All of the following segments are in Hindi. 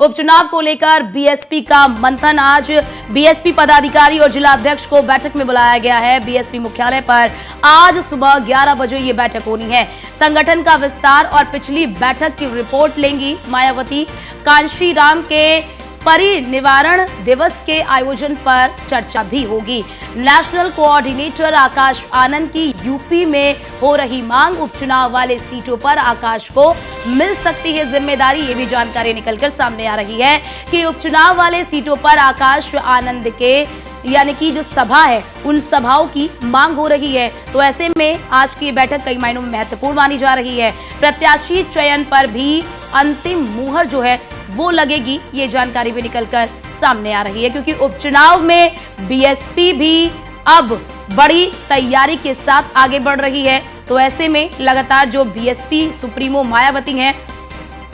उपचुनाव को लेकर बीएसपी का मंथन। आज बीएसपी पदाधिकारी और जिला अध्यक्ष को बैठक में बुलाया गया है। बीएसपी मुख्यालय पर आज सुबह 11 बजे ये बैठक होनी है। संगठन का विस्तार और पिछली बैठक की रिपोर्ट लेंगी मायावती। कांशीराम के परिनिवारण दिवस के आयोजन पर चर्चा भी होगी। नेशनल कोऑर्डिनेटर आकाश आनंद की यूपी में हो रही मांग, उपचुनाव वाले सीटों पर आकाश को मिल सकती है जिम्मेदारी। ये भी जानकारी निकलकर सामने आ रही है कि उपचुनाव वाले सीटों पर आकाश आनंद के यानी कि जो सभा है उन सभाओं की मांग हो रही है। तो ऐसे में आज की बैठक कई मायनों में महत्वपूर्ण मानी जा रही है। प्रत्याशी चयन पर भी अंतिम मुहर जो है वो लगेगी, ये जानकारी भी निकलकर सामने आ रही है, क्योंकि उपचुनाव में बीएसपी भी अब बड़ी तैयारी के साथ आगे बढ़ रही है। तो ऐसे में लगातार जो बीएसपी सुप्रीमो मायावती हैं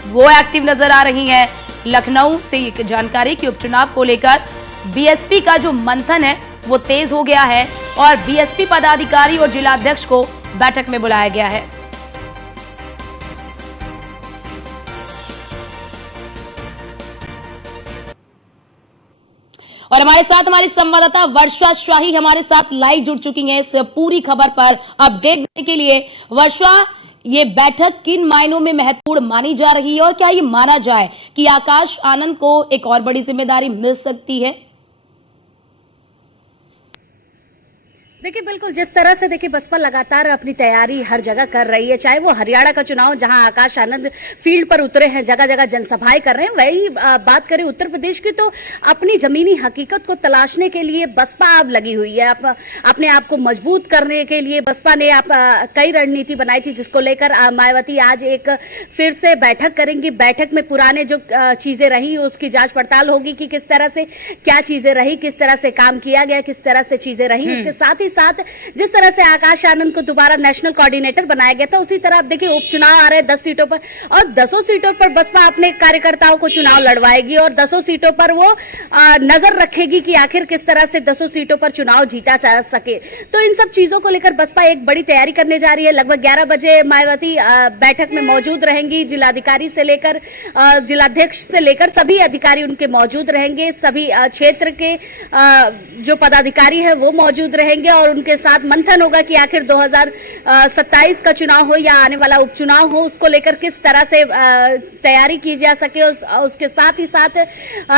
वो एक्टिव नजर आ रही हैं। लखनऊ से ये जानकारी कि उपचुनाव को लेकर बीएसपी का जो मंथन है वो तेज हो गया है और बीएसपी पदाधिकारी और जिलाध्यक्ष को बैठक में बुलाया गया है। और हमारे साथ हमारी संवाददाता वर्षा शाही हमारे साथ लाइव जुड़ चुकी हैं इस पूरी खबर पर अपडेट देने के लिए। वर्षा, ये बैठक किन मायनों में महत्वपूर्ण मानी जा रही है और क्या ये माना जाए कि आकाश आनंद को एक और बड़ी जिम्मेदारी मिल सकती है? देखिए, बिल्कुल जिस तरह से देखिए बसपा लगातार अपनी तैयारी हर जगह कर रही है, चाहे वो हरियाणा का चुनाव जहां आकाश आनंद फील्ड पर उतरे हैं, जगह जगह जनसभाएं कर रहे हैं, वही बात करें उत्तर प्रदेश की तो अपनी जमीनी हकीकत को तलाशने के लिए बसपा अब लगी हुई है। अपने आप को मजबूत करने के लिए बसपा ने कई रणनीति बनाई थी, जिसको लेकर मायावती आज एक फिर से बैठक करेंगी। बैठक में पुराने जो चीजें रही उसकी जांच पड़ताल होगी कि किस तरह से क्या चीजें रही, किस तरह से काम किया गया, किस तरह से चीजें रही। उसके साथ जिस तरह से आकाश आनंद को दोबारा नेशनल कोऑर्डिनेटर बनाया गया था, उसी तरह आप देखिए उपचुनाव आ रहे हैं 10 सीटों पर और 10 सीटों पर बसपा अपने कार्यकर्ताओं को चुनाव लड़वाएगी और 10 सीटों पर वो नजर रखेगी कि आखिर किस तरह से 10 सीटों पर चुनाव जीता जा सके। तो इन सब चीजों को लेकर बसपा एक बड़ी तैयारी करने जा रही है। लगभग 11 बजे मायावती बैठक में मौजूद रहेंगी। जिलाधिकारी से लेकर जिलाध्यक्ष से लेकर सभी अधिकारी उनके मौजूद रहेंगे। सभी क्षेत्र के जो पदाधिकारी है वो मौजूद रहेंगे और उनके साथ मंथन होगा कि आखिर 2027 का चुनाव हो या आने वाला उपचुनाव हो, उसको लेकर किस तरह से तैयारी की जा सके। उसके साथ ही साथ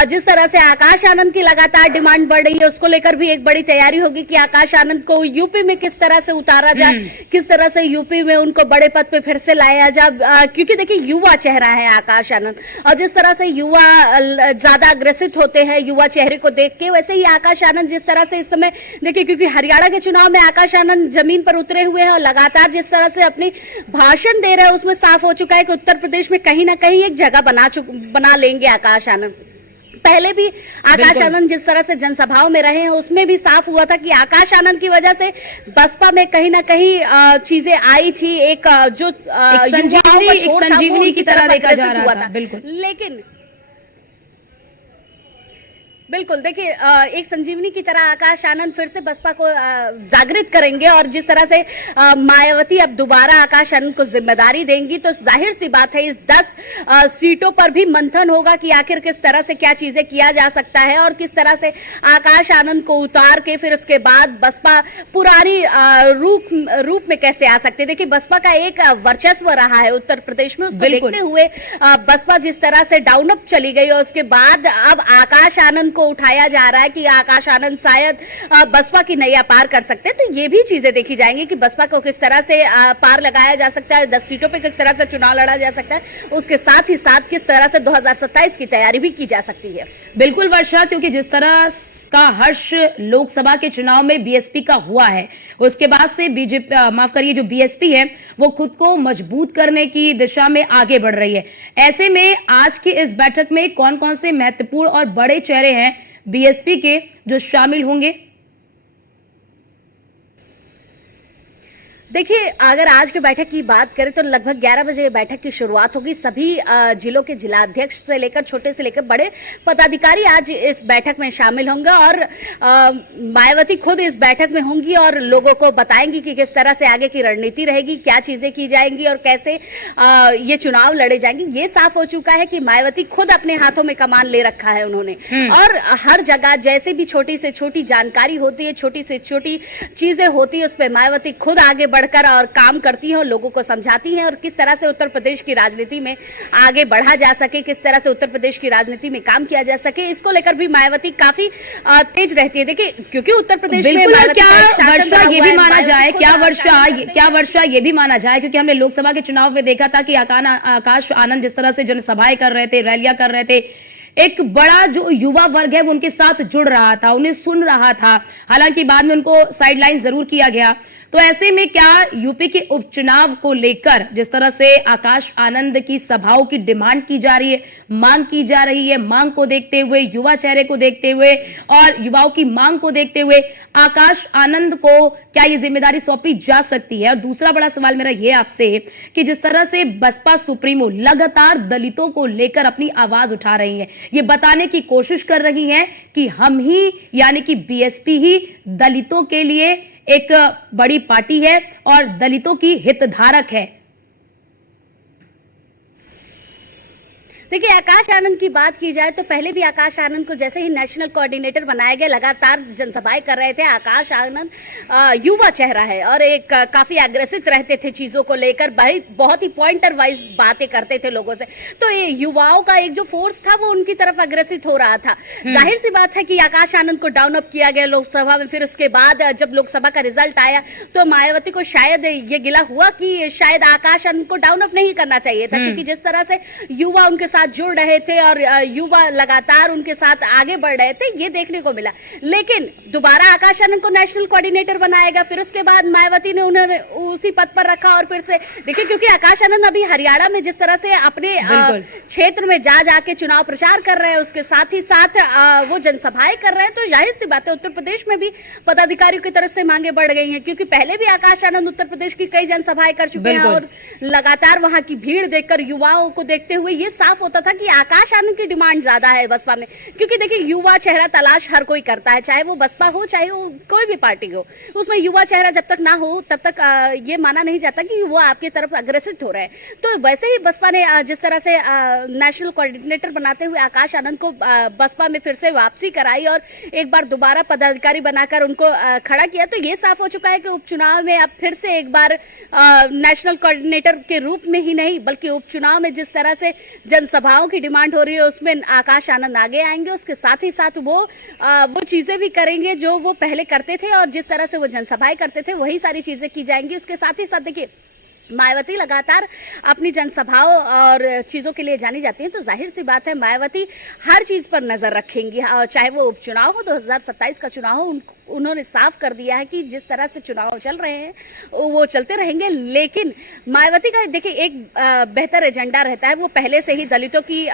जिस तरह से आकाश आनंद की लगातार डिमांड बढ़ रही है, उसको लेकर भी एक बड़ी तैयारी होगी कि आकाश आनंद को यूपी में किस तरह से उतारा जाए, किस तरह से यूपी में उनको बड़े पद पे फिर से लाया जाए। क्योंकि देखिए युवा चेहरा है आकाश आनंद और जिस तरह से युवा ज्यादा अग्रसित होते हैं युवा चेहरे को देख के, वैसे ही आकाश आनंद जिस तरह से इस समय देखिए, क्योंकि हरियाणा के चुनाव में आकाश आनंद जमीन पर उतरे हुए हैं और लगातार जिस तरह से अपनी भाषण दे रहे हैं उसमें साफ हो चुका है कि उत्तर प्रदेश में कहीं ना कहीं एक जगह बना लेंगे आकाश आनंद। पहले भी आकाश आनंद जिस तरह से जनसभाओं में रहे हैं उसमें भी साफ हुआ था कि आकाश आनंद की वजह से बसपा में कहीं ना कहीं चीजें आई थी, एक जो संजीवनी की तरह देखा जा रहा था। लेकिन बिल्कुल देखिए एक संजीवनी की तरह आकाश आनंद फिर से बसपा को जागृत करेंगे और जिस तरह से मायावती अब दोबारा आकाश आनंद को जिम्मेदारी देंगी, तो जाहिर सी बात है इस 10 सीटों पर भी मंथन होगा कि आखिर किस तरह से क्या चीजें किया जा सकता है और किस तरह से आकाश आनंद को उतार के फिर उसके बाद बसपा पुरानी रूप में कैसे आ सकती है। देखिए बसपा का एक वर्चस्व रहा है उत्तर प्रदेश में, उसको देखते हुए बसपा जिस तरह से डाउन अप चली गई और उसके बाद अब आकाश आनंद को उठाया जा रहा है कि आकाश आनंद शायद बसपा की नैया पार कर सकते हैं। तो ये भी चीजें देखी जाएंगी कि बसपा को किस तरह से पार लगाया जा सकता है, 10 सीटों पे किस तरह से चुनाव लड़ा जा सकता है, उसके साथ ही साथ किस तरह से 2027 की तैयारी भी की जा सकती है। बिल्कुल वर्षा, क्योंकि जिस तरह का हर्ष लोकसभा के चुनाव में बीएसपी का हुआ है, उसके बाद से जो बीएसपी है वो खुद को मजबूत करने की दिशा में आगे बढ़ रही है। ऐसे में आज की इस बैठक में कौन कौन से महत्वपूर्ण और बड़े चेहरे हैं बीएसपी के जो शामिल होंगे? देखिए, अगर आज की बैठक की बात करें तो लगभग 11 बजे ये बैठक की शुरुआत होगी। सभी जिलों के जिलाध्यक्ष से लेकर छोटे से लेकर बड़े पदाधिकारी आज इस बैठक में शामिल होंगे और मायावती खुद इस बैठक में होंगी और लोगों को बताएंगी कि किस तरह से आगे की रणनीति रहेगी, क्या चीजें की जाएंगी और कैसे ये चुनाव लड़े जाएंगे। ये साफ हो चुका है कि मायावती खुद अपने हाथों में कमान ले रखा है उन्होंने और हर जगह जैसे भी छोटी से छोटी जानकारी होती है, छोटी से छोटी चीजें होती है, उस पर मायावती खुद आगे बढ़कर और काम करती है और लोगों को समझाती है और किस तरह से उत्तर प्रदेश की राजनीति में आगे बढ़ा जा सके, किस तरह से उत्तर प्रदेश की राजनीति में काम किया जा सके, इसको लेकर भी मायावती काफी तेज रहती है। देखिए, क्योंकि उत्तर प्रदेश में क्या वर्षा ये भी माना जाए, क्या वर्षा ये भी माना जाए, क्योंकि हमने लोकसभा के चुनाव में देखा था कि आकाश आनंद जिस तरह से जनसभाएं कर रहे थे, रैलियां कर रहे थे, एक बड़ा जो युवा वर्ग है वो उनके साथ जुड़ रहा था, उन्हें सुन रहा था। हालांकि बाद में उनको साइडलाइन जरूर किया गया। तो ऐसे में क्या यूपी के उपचुनाव को लेकर जिस तरह से आकाश आनंद की सभाओं की डिमांड की जा रही है, मांग की जा रही है, मांग को देखते हुए, युवा चेहरे को देखते हुए और युवाओं की मांग को देखते हुए आकाश आनंद को क्या ये जिम्मेदारी सौंपी जा सकती है? और दूसरा बड़ा सवाल मेरा ये आपसे कि जिस तरह से बसपा सुप्रीमो लगातार दलितों को लेकर अपनी आवाज उठा रही है, ये बताने की कोशिश कर रही है कि हम ही यानी कि बीएसपी ही दलितों के लिए एक बड़ी पार्टी है और दलितों की हितधारक है। देखिए, आकाश आनंद की बात की जाए तो पहले भी आकाश आनंद को जैसे ही नेशनल कोऑर्डिनेटर बनाया गया, लगातार जनसभाएं कर रहे थे। आकाश आनंद युवा चेहरा है और एक काफी अग्रेसिव रहते थे चीजों को लेकर, बहुत ही पॉइंटर वाइज बातें करते थे लोगों से। तो ये युवाओं का एक जो फोर्स था वो उनकी तरफ अग्रेसिव हो रहा था। जाहिर सी बात है कि आकाश आनंद को डाउन अप किया गया लोकसभा में। फिर उसके बाद जब लोकसभा का रिजल्ट आया तो मायावती को शायद ये गिला हुआ कि शायद आकाश आनंद को डाउन अप नहीं करना चाहिए था, क्योंकि जिस तरह से युवा उनके साथ जुड़ रहे थे और युवा लगातार उनके साथ आगे बढ़ रहे थे, ये देखने को मिला। लेकिन दोबारा आकाश आनंद को नेशनल कोऑर्डिनेटर बनाया गया। फिर उसके बाद मायावती ने उन्हें उसी पद पर रखा और फिर से देखिए, क्योंकि आकाश आनंद अभी हरियाणा में जिस तरह से अपने क्षेत्र में जा जाके चुनाव प्रचार कर रहे हैं, उसके साथ ही साथ वो जनसभाएं कर रहे हैं, तो जाहिर सी बात है उत्तर प्रदेश में भी पदाधिकारियों की तरफ से मांगे बढ़ गई हैं, क्योंकि पहले भी आकाश आनंद उत्तर प्रदेश की कई जनसभाएं कर चुके हैं और लगातार वहां की भीड़ देखकर, युवाओं को देखते हुए ये साफ होता था कि आकाश आनंद की डिमांड ज्यादा है बसपा में। क्योंकि देखिए, युवा चेहरा तलाश हर कोई करता है, चाहे वो बसपा हो चाहे वो कोई भी पार्टी हो, उसमें युवा चेहरा जब तक ना हो तब तक ये माना नहीं जाता कि वो आपकी तरफ अग्रेसिव हो रहा है। तो वैसे ही बसपा ने जिस तरह से नेशनल कोऑर्डिनेटर बनाते हुए आकाश आनंद को बसपा में फिर से वापसी कराई और एक बार दोबारा पदाधिकारी बनाकर उनको खड़ा किया, तो ये साफ हो चुका है कि उपचुनाव में अब फिर से एक बार नेशनल कोऑर्डिनेटर के रूप में ही नहीं बल्कि उपचुनाव में जिस तरह से जनसभाओं की डिमांड हो रही है उसमें आकाश आनंद आगे आएंगे। उसके साथ ही साथ वो चीजें भी करेंगे जो वो पहले करते थे और जिस तरह से वो जनसभाएं करते थे वही सारी चीजें की जाएंगी। उसके साथ ही साथ देखिए, मायावती लगातार अपनी जनसभाओं और चीजों के लिए जानी जाती हैं, तो जाहिर सी बात है मायावती हर चीज पर नजर रखेंगी, चाहे वो उपचुनाव हो, 2027 का चुनाव हो। उन्होंने साफ कर दिया है कि जिस तरह से चुनाव चल रहे हैं वो चलते रहेंगे। लेकिन मायावती का देखिए एक बेहतर एजेंडा रहता है, वो पहले से ही दलितों की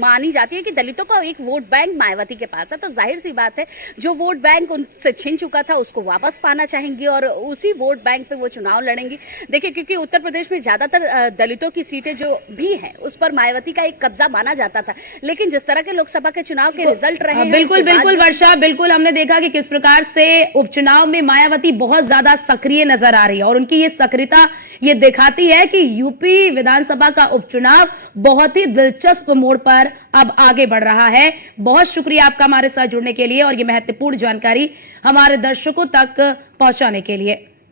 मानी जाती है कि दलितों का एक वोट बैंक मायावती के पास है, तो जाहिर सी बात है जो वोट बैंक उनसे छिन चुका था उसको वापस पाना चाहेंगी और उसी वोट बैंक पे वो चुनाव लड़ेंगी। देखिए, क्योंकि उत्तर प्रदेश में ज्यादातर दलितों की सीटें जो भी हैं उस पर मायावती का एक कब्जा माना जाता था, लेकिन जिस तरह के लोकसभा के चुनाव के रिजल्ट रहे हैं, बिल्कुल वर्षा, बिल्कुल हमने देखा कि किस प्रकार से उपचुनाव में मायावती बहुत ज्यादा सक्रिय नजर आ रही है और उनकी ये सक्रियता ये दिखाती है कि यूपी विधानसभा का उपचुनाव बहुत ही दिलचस्प मोड़ पर अब आगे बढ़ रहा है। बहुत शुक्रिया आपका हमारे साथ जुड़ने के लिए और ये महत्वपूर्ण जानकारी हमारे दर्शकों तक पहुंचाने के लिए।